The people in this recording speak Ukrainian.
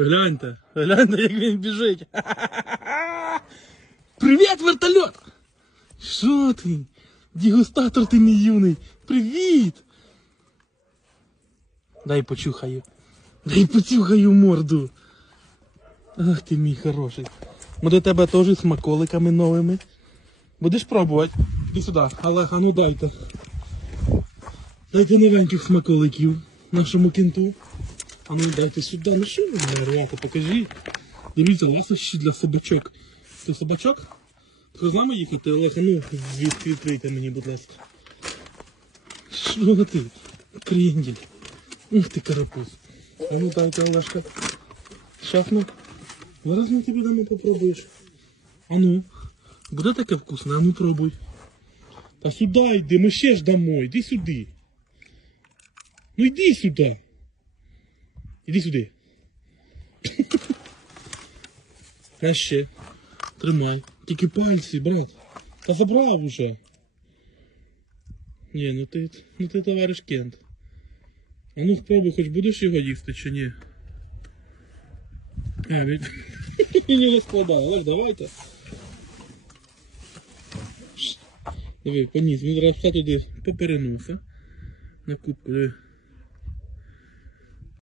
Гляньте, гляньте, як він біжить. Привіт, вертольот! Що ти? Дегустатор ти мій юний. Привіт! Дай почухаю. Дай почухаю морду. Ах ти мій хороший. Ми до тебе теж смаколиками новими. Будеш пробувати? Іди сюди. Але а ну дайте. Дайте новеньких смаколиків нашому кінту. А ну дайте сюди. Ну що ви рвати? Покажіть. Дивіться, ласощі для собачок. Ти собачок? Ти з нами їхати, Олег, а ну від, відкрийте мені, будь ласка. Що ти? Кренділь. Ух ти карапуз. А ну дайте, Олешка. Шахну. Зараз ми тобі дамо попробуєш. А ну. Буде таке вкусне, а ну пробуй. Та сюди йди, ми ще ж дамо, йди сюди. Ну йди сюди. Іди сюди. На ще. Тримай. Тільки пальці, брат. Та забрав уже. Ні, ну ти, ну ти товариш Кент. А ну спробуй, хоч будеш його їсти чи ні? А, він він не складає, але ж давайте. Диви, поніс, він все туди поперенувся. На кубку, диви.